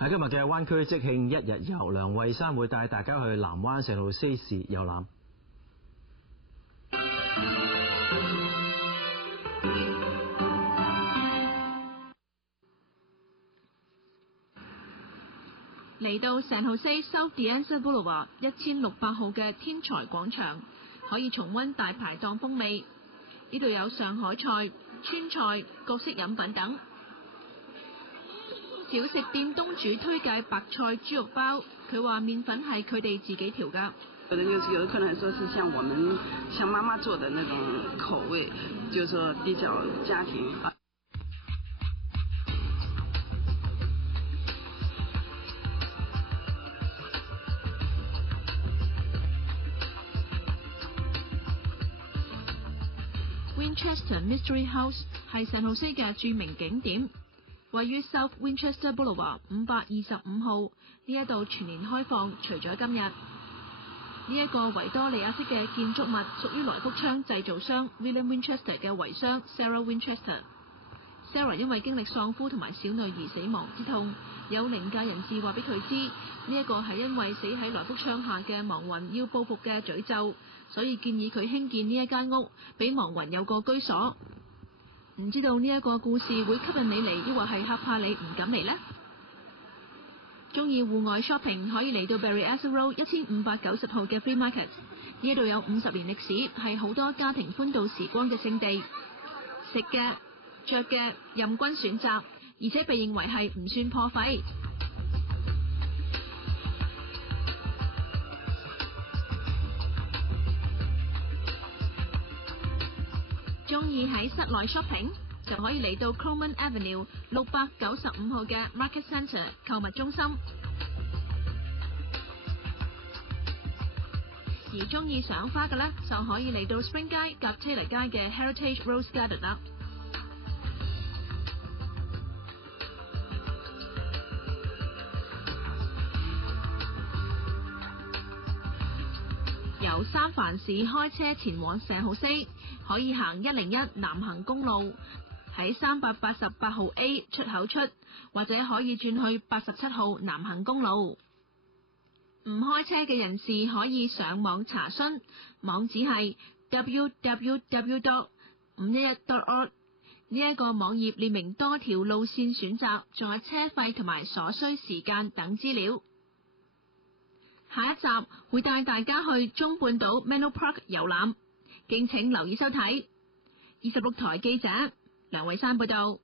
喺今日嘅灣區即興一日遊，梁慧珊會帶大家去南灣聖路西士遊覽。嚟到San Jose South De Anza Boulevard 1600號嘅天才廣場，可以重溫大排檔風味。呢度有上海菜、川菜、各式飲品等。小食店東主推介白菜豬肉包，佢話麵粉係佢哋自己調㗎。有的客人說是像媽媽做的那種口味，就是說比較家庭化。Winchester Mystery House 係San Jose嘅著名景點，位於 South Winchester Boulevard 525號，呢一度全年開放，除咗今日。呢一個維多利亞式嘅建築物屬於來福槍製造商 William Winchester 嘅遺孀 Sarah Winchester。Sarah 因為經歷喪夫同埋小女兒死亡之痛，有靈界人士話俾佢知，呢一個係因為死喺來福槍下嘅亡魂要報復嘅詛咒，所以建議佢興建呢一間屋，俾亡魂有個居所。唔知道呢一個故事會吸引你嚟，抑或係嚇怕你唔敢嚟呢？中意戶外 shopping 可以嚟到 Berryessa Road 1590號嘅 Free Market， 呢度有50年歷史，係好多家庭歡度時光嘅聖地。食嘅、着嘅任君選擇，而且被認為係唔算破費。中意喺室內 shopping 就可以嚟到 Croman Avenue 695號嘅 Market Centre 購物中心。而中意賞花嘅呢，就可以嚟到 Spring 街夾 Taylor 街嘅 Heritage Rose Garden 啦。由三藩市開車前往San Jose，可以行101南行公路，喺388號 A 出口出，或者可以轉去87號南行公路。唔開車嘅人士可以上網查詢，網址係 www.511.org。 呢一個網頁列明多條路線選擇，仲有車費同埋所需時間等資料。下一集會帶大家去中半島 Menlo Park 遊覽，敬請留意收睇。26台記者梁慧珊報道。